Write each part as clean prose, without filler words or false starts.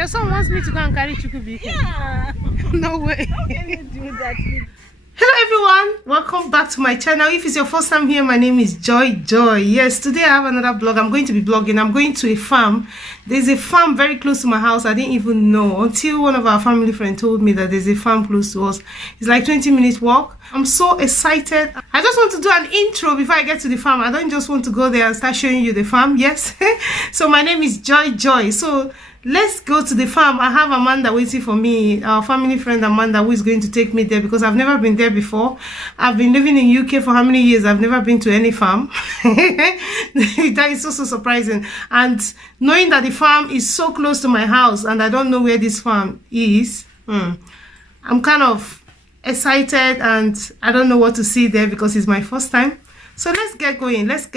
Your son wants me to go and carry Chukwubuike. Yeah. No way. How can you do that? Hello everyone, welcome back to my channel. If it's your first time here, my name is Joy. Yes, today I have another vlog. I'm going to be vlogging. I'm going to a farm. There's a farm very close to my house. I didn't even know until one of our family friends told me that there's a farm close to us. It's like 20-minute walk. I'm so excited. I just want to do an intro before I get to the farm. I don't just want to go there and start showing you the farm. Yes. So my name is Joy. So let's go to the farm. I have Amanda waiting for me, our family friend Amanda, who is going to take me there because I've never been there before. I've been living in UK for how many years? I've never been to any farm. That is so surprising. And knowing that the farm is so close to my house and I don't know where this farm is, I'm kind of excited and I don't know what to see there because it's my first time. So let's get going. Diamond,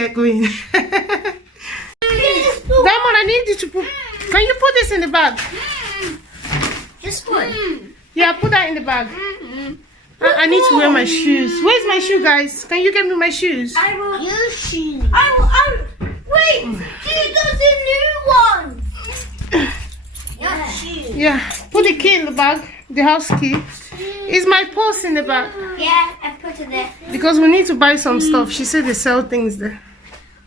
I need you to put... Can you put this in the bag? Just one. Yeah, put that in the bag. I need to wear my shoes. Where's my shoe, guys? Can you get me my shoes? I will. Your shoes. Wait, these are the new ones. Your shoes. Yeah, put the key in the bag. The house key. Is my purse in the bag? Yeah, I put it there. Because we need to buy some stuff. She said they sell things there.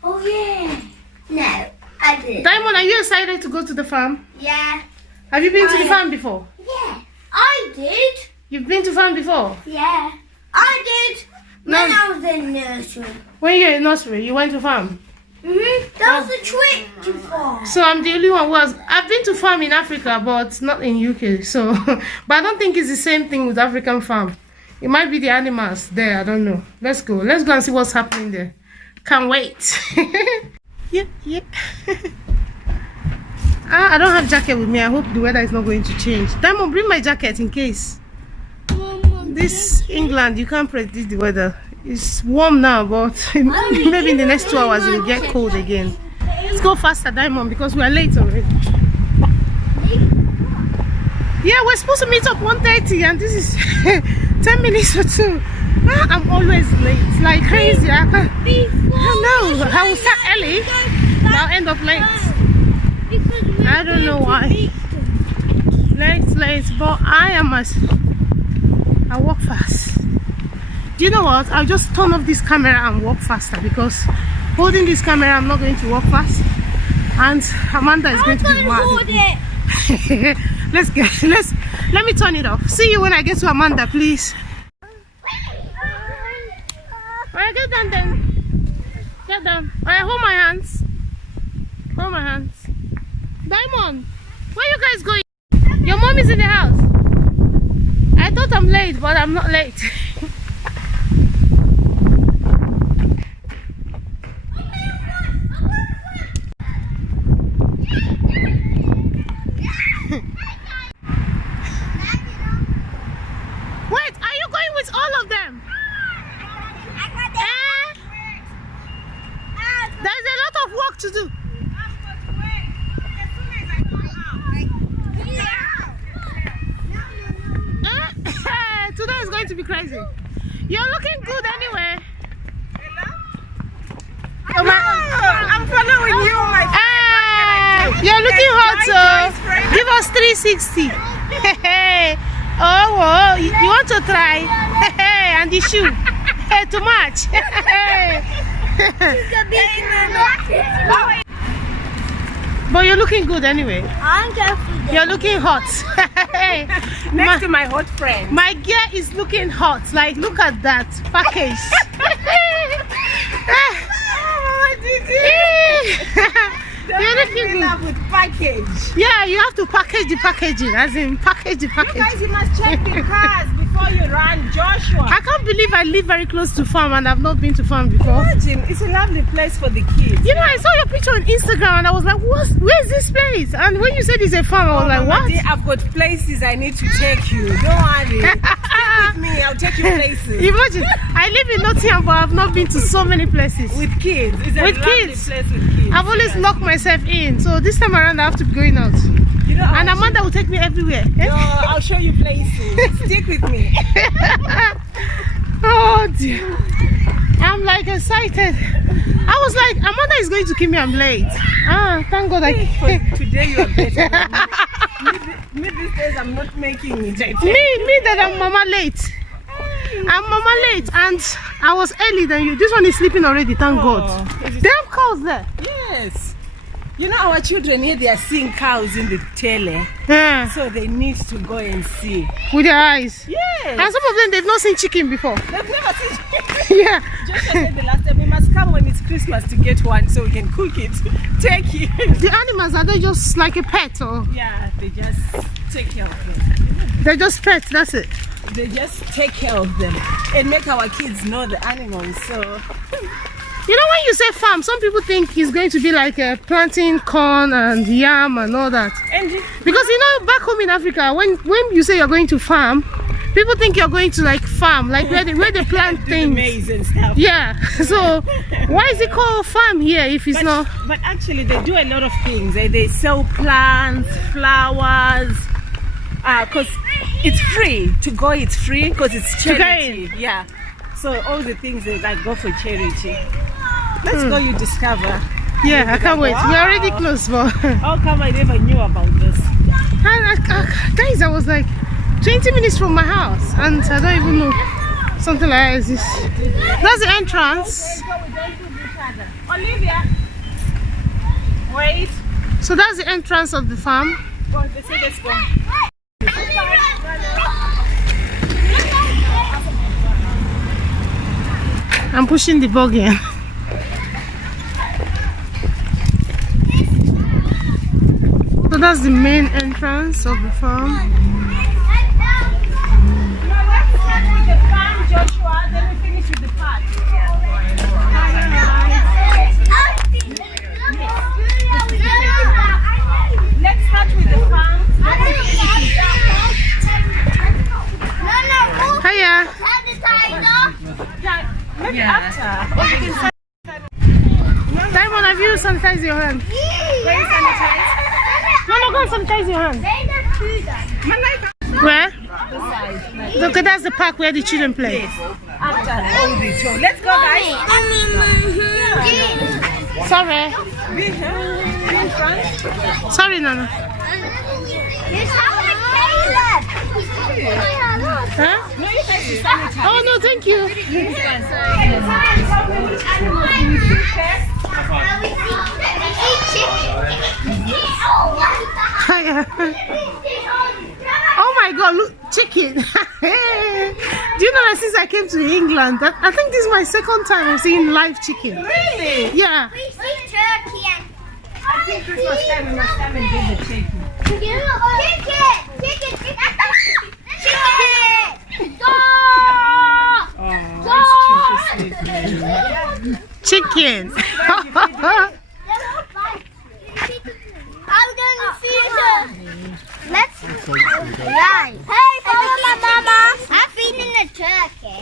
Oh yeah. No, I did. Diamond, are you excited to go to the farm? Yeah. Have you been to the farm before? Yeah, I did. You've been to farm before? Yeah, I did. No. When I was in nursery. When you were in nursery, you went to farm? That was a trip to farm. So I'm the only one who has... I've been to farm in Africa, but not in UK. So, but I don't think it's the same thing with African farm. It might be the animals there. I don't know. Let's go. Let's go and see what's happening there. Can't wait. Yep. I don't have jacket with me. I hope the weather is not going to change. Diamond, bring my jacket in case. This England, you can't predict the weather. It's warm now, but maybe in the next 2 hours it will get cold again. Let's go faster, Diamond, because we are late already. Yeah, we're supposed to meet up 1:30 and this is 10 minutes or 2. I'm always late, like crazy. I don't know. I will start early, but I'll end up late. I don't know why. Late, but I walk fast. Do you know what? I'll just turn off this camera and walk faster because holding this camera, I'm not going to walk fast. And Amanda is going to be mad. Let me turn it off. See you when I get to Amanda, please. Alright, get down then. Get down. Alright, hold my hands. Hold my hands. Diamond, where you guys going? Your mom is in the house. I thought I'm late, but I'm not late. Wait, are you going with all of them? There's a lot of work to do. Today is going to be crazy. You're looking good anyway. I'm following you, my friend. You're looking hot, so give us 360. Oh, you want to try? And the shoe too much. But you're looking good anyway. I'm careful. You're looking hot. Next to my hot friend. My gear is looking hot. Like, look at that package. You're looking good. With package. Yeah, you have to package the packaging, as in package the package. You guys, you must check the cars before you run, Joshua. I can't believe I live very close to farm and I've not been to farm before. Imagine, it's a lovely place for the kids. You know, I saw your picture on Instagram and I was like, where's this place? And when you said it's a farm, I was like, what? Dear, I've got places I need to take you. Don't worry. Stick with me, I'll take you places. Imagine, I live in Nottingham, but I've not been to so many places. With kids. It's a lovely place with kids. I've always locked myself in, so this time around I have to be going out. You know, and Amanda will take me everywhere. No, I'll show you places. Stick with me. Oh dear. I'm like excited. I was like, Amanda is going to kill me, I'm late. Thank God today you are better. Me these days I'm not making it. Me that I'm mama late. I'm mama late and I was early than you. This one is sleeping already, thank God. They have cows there. Yes. You know our children here, they are seeing cows in the tele. Yeah. So they need to go and see. With their eyes. Yes. And some of them, they've not seen chicken before. They've never seen chicken. Yeah. Just said the last time, we must come when it's Christmas to get one so we can cook it. Take it. The animals, are they just like a pet or? Yeah, they just take care of them. They're just pets, that's it. They just take care of them and make our kids know the animals. So, you know, when you say farm, some people think it's going to be like planting corn and yam and all that. and Because you know, back home in Africa, when you say you're going to farm, people think you're going to like farm, like where they plant things. maize and stuff. Yeah. So why is it called farm here if it's not? But actually, they do a lot of things. They sell plants, flowers. Because it's free to go. It's free because it's charity. Yeah. So all the things they like go for charity. Let's go. You discover. Yeah, I can't wait. We're already close, but how come I never knew about this? guys, I was like 20 minutes from my house, and I don't even know something like that exists. That's the entrance. Olivia, wait. So that's the entrance of the farm. Go. They say let's go. I'm pushing the buggy. So that's the main entrance of the farm. No, let's start with the farm, Joshua, then we finish with the park. Let's start with the farm. Hiya. Maybe after. Or you can start. Diamond, have you sanitized your hand? Where is sanitize? No, go and sanitize your hand. Where? Okay, that's the park where the children play. After all the show. Let's go, guys. Sorry. Be in front. Sorry, Nana. Huh? No, you guys should sanitize. Oh, no, thank you. Oh my God, look, chicken. Do you know that since I came to England, I think this is my second time I'm seeing live chicken. Really? Yeah. We see turkey and I think Christmas time we must come and get the chicken. chicken. Chicken. I'm going to see her. Let's right. Hey, follow my mama. I'm feeding the turkey.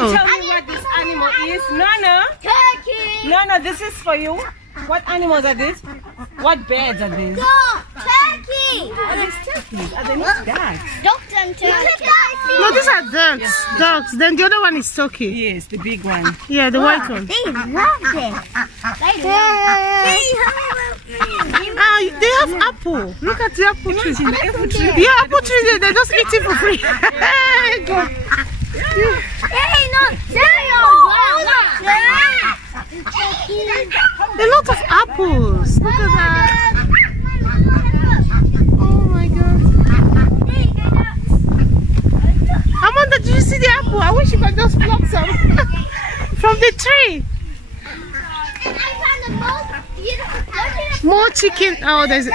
Oh. Tell me what this animal is. No. Turkey. No, this is for you. What animals are these? What birds are these? Dog. Turkey. Are these turkeys? Are they not ducks? Dogs and turkey. No, these are ducks. Dogs. Then the other one is turkey. Yes, the big one. Yeah, the white one. They love it. They have apple. Look at the apple tree. Imagine the apple tree. Yeah, apple tree. They just eat it for free. God. Hey, no, cereal. A lot of apples. Look at that. Oh my God. Amanda, did you see the apple? I wish you could just pluck some from the tree. More chicken. Oh, there's.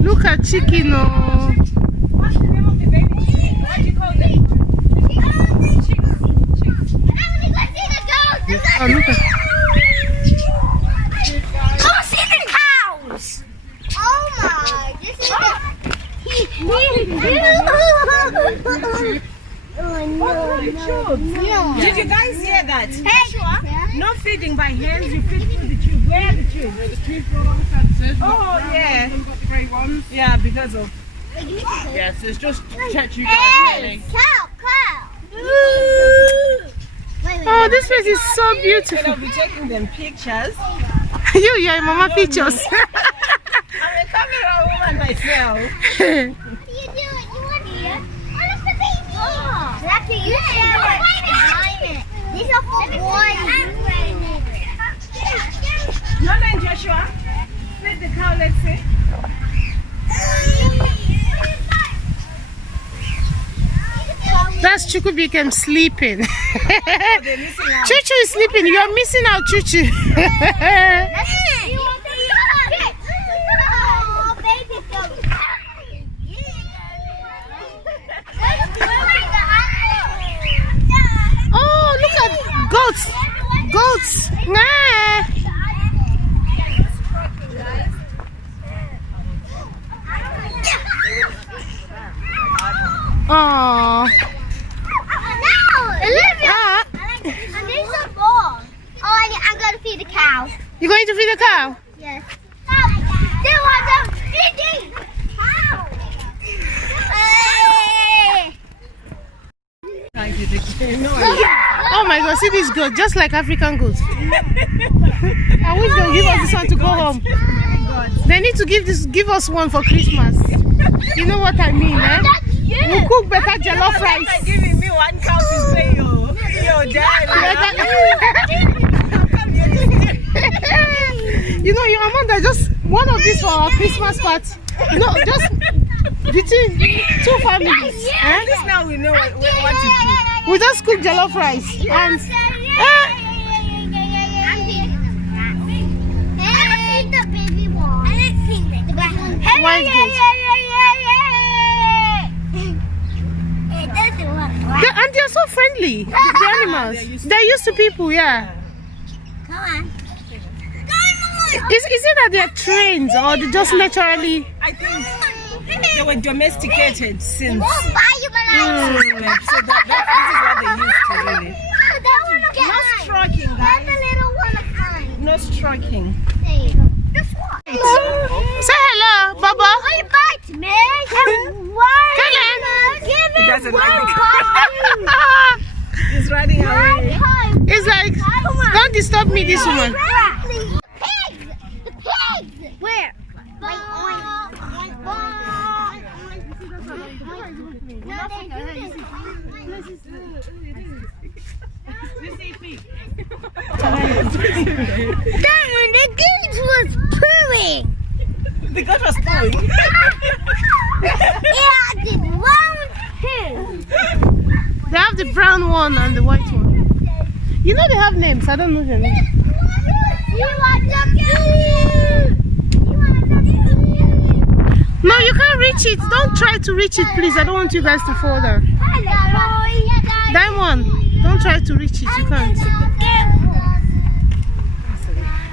Look at chicken. Oh. What's the name of the baby chicken? What do you call them? Oh, look at. Oh, see the cows! Oh my! This is Did you guys hear that? Hey, No feeding by hands, you feed through the tube. Where are the tubes? The tube for all cancers. Oh, yeah. We've got the grey ones. Yeah, because of. Yes, it's just to check you guys really. cow! Oh, this place is so And beautiful. I'll be taking them pictures. You're mama pictures. I'm a camera woman myself. What are you doing? You want here? Oh, look the baby. Oh, Lucky, you should. These are for boys. Nana and Joshua, feed the cow, let's see. That's Chukwubikem sleeping. Chuchu is sleeping. You're missing out, Chuchu. Oh, look at goats. Goats. Nah. Oh. And there's a ball. Oh, I'm going to feed the cow. You're going to feed the cow? Yes. There was a feeding cow. Oh my God, see this goat, just like African goats. I wish they'll give us this one to go home. They need to give us one for Christmas. You know what I mean, eh? We'll cook better jollof rice. They're giving me one cow to say, You know, your mother just one of these for our Christmas party. No, just between two families. Eh? At least now we know what to do. We just cook jollof rice and white goat. And they're so friendly, the animals. They're used to people, yeah. Come on. Is it that they're trained or they just naturally? I think they were domesticated since. Won't buy you my life. So this is what they used to really. No stroking, That's guys. a little one of mine. No stroking. There you go. Just what? Say hello, Baba. Why you bite me? Why? Give He it doesn't one like bite. He's riding away. It's like, don't disturb me, this woman. The pigs! The pigs! Where? That when the goose was pooing. The goat was pooing. Yeah, the brown poo. They have the brown one and the white one. You know they have names, I don't know their names. You want the No, you can't reach it. Don't try to reach it, please. I don't want you guys to fall down. Diamond, don't try to reach it. You can't.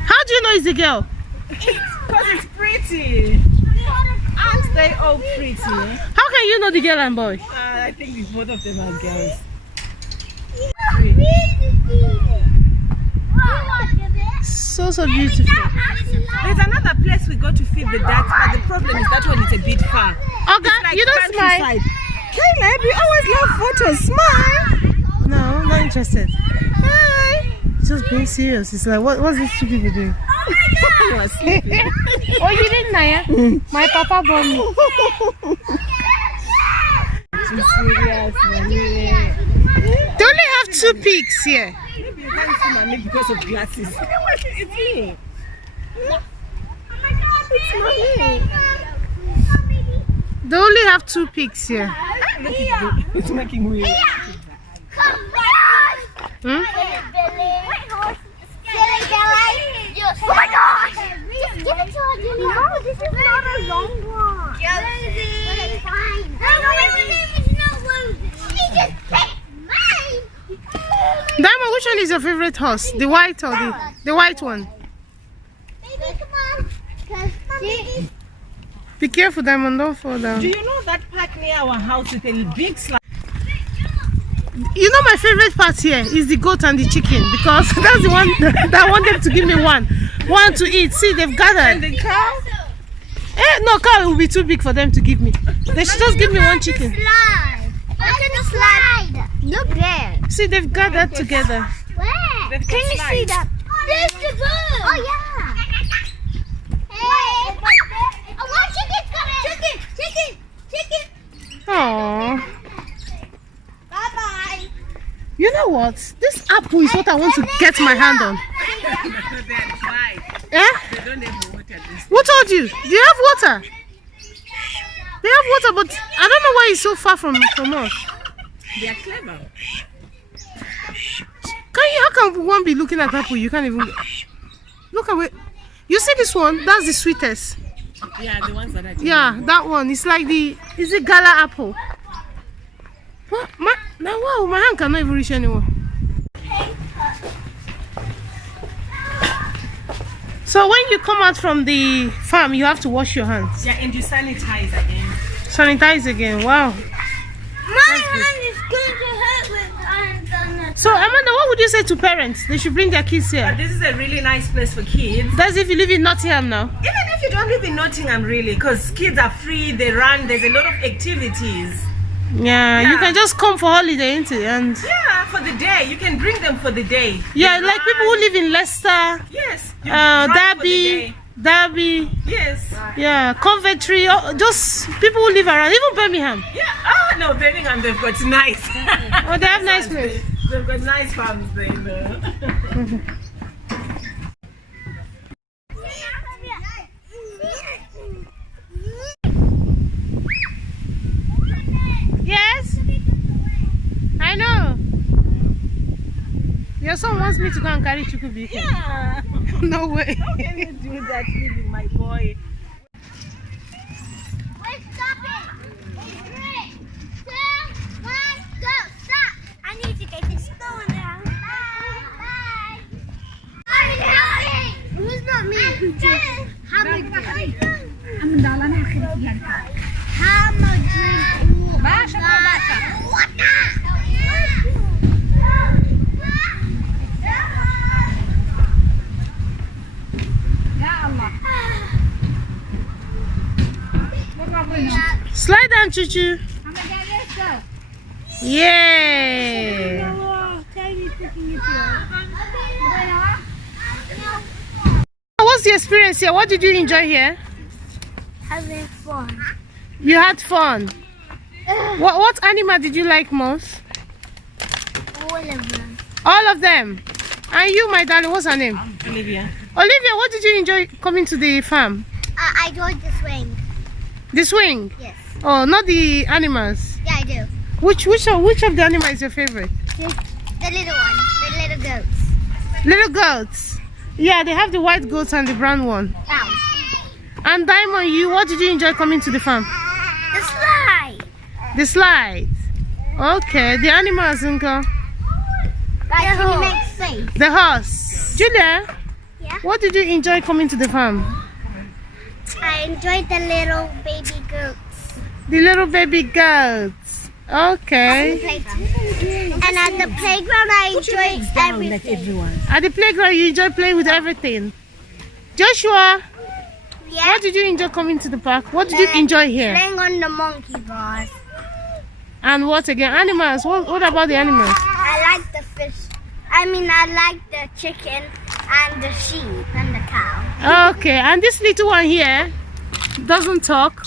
How do you know it's a girl? Because it's pretty. Aren't they all pretty? How can you know the girl and boy? I think both of them are girls. So beautiful. There's another place we go to feed the ducks, but the problem is that one is a bit far. Okay, Like you don't smile. countryside. Caleb, you always love photos. Smile. No, not interested. Hi. Just being serious. It's like, what's these two people doing? You are sleeping. Oh, you didn't, Naya? My papa born me. Too serious, mommy. They only have 2 pigs here. Maybe you can't see mommy because of glasses. It's me. It's mommy. They only have 2 pigs here. It's making weird. Hmm? Oh my gosh! Just give it to her, Julie. No, this is not a long one. Josie! She just picked mine! Diamond, which one is your favorite horse? The white or the white one? Baby, come on. Be careful, Diamond, don't fall down. Do you know that park near our house with a big slide? You know my favorite part here is the goat and the chicken because that's the one that I want them to give me one to eat. See, they've gathered. And the cow? No, cow will be too big for them to give me. They should just give me one chicken. Slide. Look at the slide. Look there. See, they've gathered together. Where? Can you see that? There's the goat. Oh, yeah. Hey. Oh, one chicken's coming. what? This apple is what I want to get my hand on. Yeah? They don't have water. Who told you? Do you have water? They have water, but I don't know why it's so far from us. They are clever. How can one be looking at apple? You can't even look away. You see this one? That's the sweetest. Yeah, the ones that are. Yeah, that one. It's like is it gala apple? What? Wow, my hand cannot even reach anywhere. So when you come out from the farm, you have to wash your hands. Yeah, and you sanitize again. Sanitize again. Wow. My hand is going to hurt when I'm done. So Amanda, what would you say to parents? They should bring their kids here. This is a really nice place for kids. That's if you live in Nottingham now. Even if you don't live in Nottingham, really, because kids are free, they run, there's a lot of activities. Yeah, you can just come for holiday, ain't it? And yeah, for the day. You can bring them for the day. Yeah, like people who live in Leicester. Yes. Derby. Yes. Yeah, Coventry. Just people who live around. Even Birmingham. Yeah. Oh no, Birmingham, they've got nice. Oh, they have nice place. They've got nice farms there. Yes, I know. Your son wants me to go and carry Chukubi. Yeah. No way. How can you do that, leaving my boy? Wait, stop it. 3, 2, 1, go. Stop. I need to get this going now. Bye. Bye. Who's not me? How much? Slide down, Chuchu. Yeah. What's the experience here? What did you enjoy here? Having fun. You had fun. What animal did you like most? All of them. All of them. And you, my darling, what's her name? Olivia. Olivia, what did you enjoy coming to the farm? I enjoyed the swing. The swing? Yes. Oh, not the animals. Yeah, I do. Which of the animals is your favorite? The little ones, the little goats. Little goats. Yeah, they have the white goats and the brown one. Down. And Diamond, what did you enjoy coming to the farm? The slide. The slide. Okay, the animals, Uncle. Guys, can you make space? The horse. Julia, Yeah? what did you enjoy coming to the farm? I enjoyed the little baby goats. The little baby goats. Okay. And at the playground, I enjoyed everything. Like everyone. At the playground, you enjoy playing with everything. Joshua, Yeah? what did you enjoy coming to the park? What did you enjoy here? Playing on the monkey bars. And what again? Animals. What about the animals? I like the fish. I like the chicken and the sheep and the cow. Okay, and this little one here doesn't talk.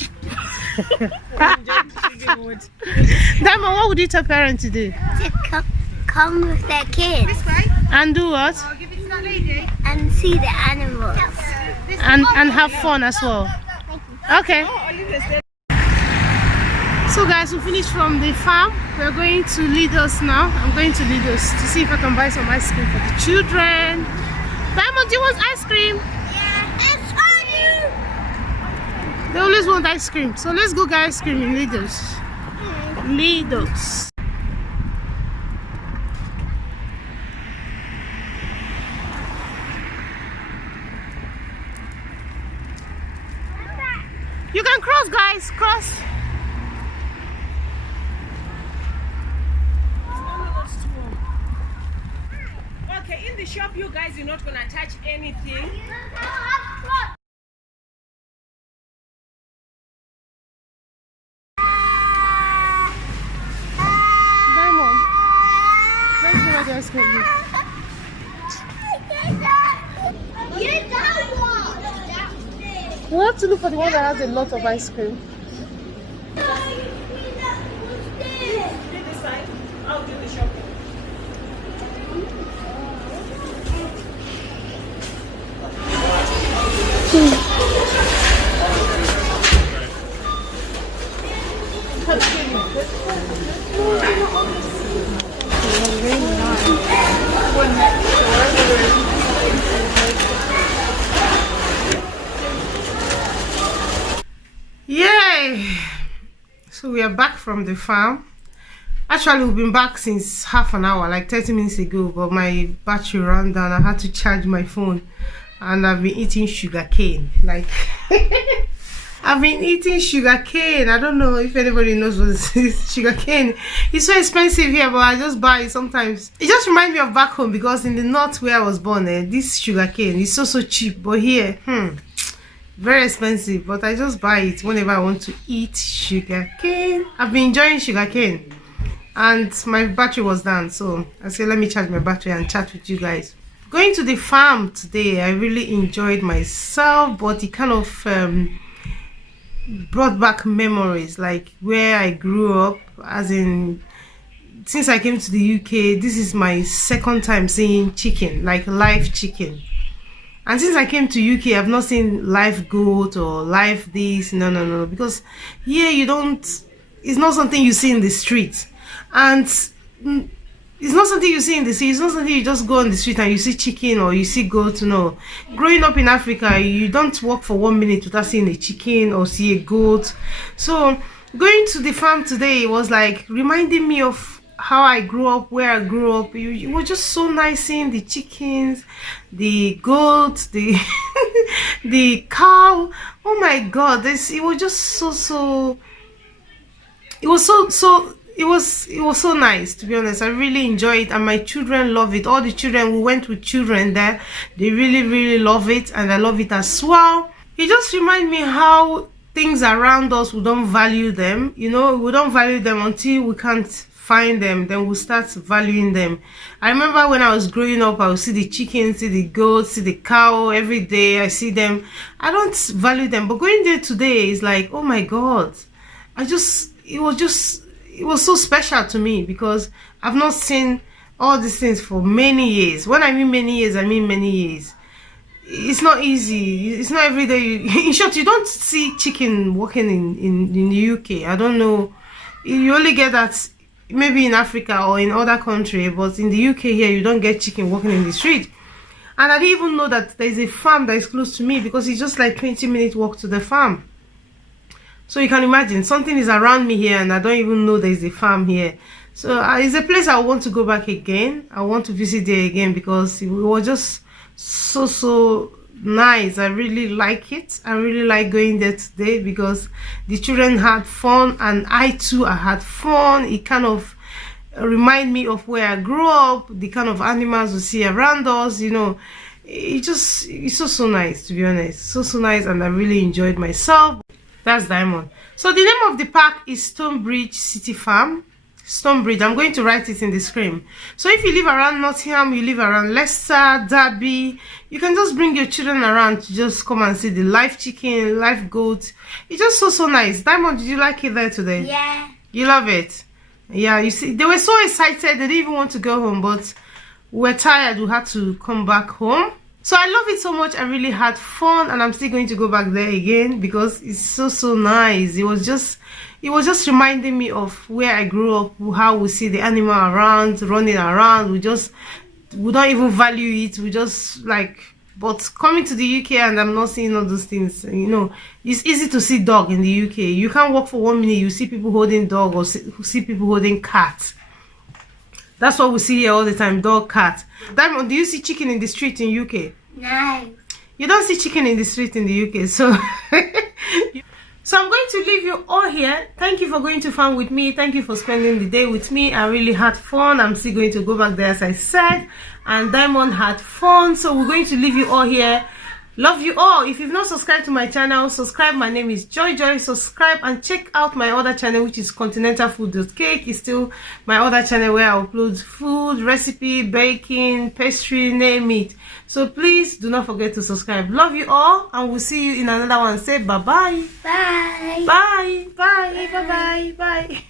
Diamond, what would you tell parents to do? To come with their kids And do what? and see the animals. And have fun as well. Okay. So guys, we finished from the farm. We're going to Lidl's now. I'm going to Lidl's to see if I can buy some ice cream for the children. Diamond, do you want ice cream? Yeah, it's funny. They always want ice cream. So let's go get ice cream in Lidl's. Lidl's. You can cross, guys. Cross. Okay, in the shop, you guys, you're not gonna touch anything. Diamond, let's go get ice cream. We have to look for the one that has a lot of ice cream. Do this side, I'll do the shopping. Yay! So we are back from the farm. Actually, we've been back since half an hour, like 30 minutes ago, but my battery ran down. I had to charge my phone, and I've been eating sugar cane. Like, I've been eating sugar cane. I don't know if anybody knows what sugar cane. It's so expensive here, but I just buy it sometimes. It just reminds me of back home, because in the north where I was born, this sugar cane is so cheap, but here, very expensive. But I just buy it whenever I want to eat sugar cane. I've been enjoying sugar cane, and my battery was down, so I said let me charge my battery and chat with you guys. Going to the farm today, I really enjoyed myself, but it kind of brought back memories, like where I grew up. As in, since I came to the UK, this is my second time seeing chicken, like live chicken. And since I came to UK, I've not seen live goat or live this. No, because here you don't, it's not something you see in the street. And it's not something you see in the sea. It's not something you just go on the street and you see chicken or you see goat. No. Growing up in Africa, you don't walk for 1 minute without seeing a chicken or see a goat. So going to the farm today was like reminding me of how I grew up, where I grew up. It was just so nice seeing the chickens, the goats, the the cow. Oh my God, it was just so it was so nice, to be honest. I really enjoyed it, and my children love it. All the children, we went with children there, they really love it, and I love it as well. It just reminds me how things around us, we don't value them. You know, we don't value them until we can't find them, then we'll start valuing them. I remember when I was growing up, I would see the chickens, see the goats, see the cow every day. I see them, I don't value them, but going there today is like, oh my God, it was so special to me, because I've not seen all these things for many years. When I mean many years, I mean many years. It's not easy. It's not every day. In short, you don't see chicken walking in the UK. I don't know. You only get that maybe in Africa or in other countries, but in the UK here, you don't get chicken walking in the street. And I didn't even know that there's a farm that is close to me, because it's just like 20-minute walk to the farm. So you can imagine, something is around me here and I don't even know there's a farm here. So it's a place I want to go back again. I want to visit there again, because it was just so nice. I really like it. I really like going there today, because the children had fun and I too, I had fun. It kind of remind me of where I grew up, the kind of animals we see around us, you know. It's so nice, to be honest. So nice, and I really enjoyed myself. That's Diamond. So the name of the park is Stonebridge City Farm. Stonebridge, I'm going to write it in the screen. So if you live around Nottingham, you live around Leicester, Derby, you can just bring your children around to just come and see the live chicken, live goat. It's just so nice. Diamond, did you like it there today? Yeah. You love it? Yeah, you see, they were so excited, they didn't even want to go home, but we were tired, we had to come back home. So I love it so much. I really had fun, and I'm still going to go back there again, because it's so nice. It was just reminding me of where I grew up, how we see the animal around, running around. We don't even value it. We just like, but coming to the UK and I'm not seeing all those things, you know. It's easy to see dog in the UK. You can't walk for 1 minute, you see people holding dog or see people holding cat. That's what we see here all the time, dog, cat. Diamond, do you see chicken in the street in UK? No. You don't see chicken in the street in the UK, so so I'm going to leave you all here. Thank you for going to farm with me. Thank you for spending the day with me. I really had fun. I'm still going to go back there, as I said, and Diamond had fun. So we're going to leave you all here. Love you all. If you've not subscribed to my channel, subscribe. My name is Joyjoy. Subscribe and check out my other channel, which is Continental Food Cake. It's still my other channel where I upload food, recipe, baking, pastry, name it. So please do not forget to subscribe. Love you all, and we'll see you in another one. Say bye-bye. Bye. Bye. Bye. Bye. Bye. Bye.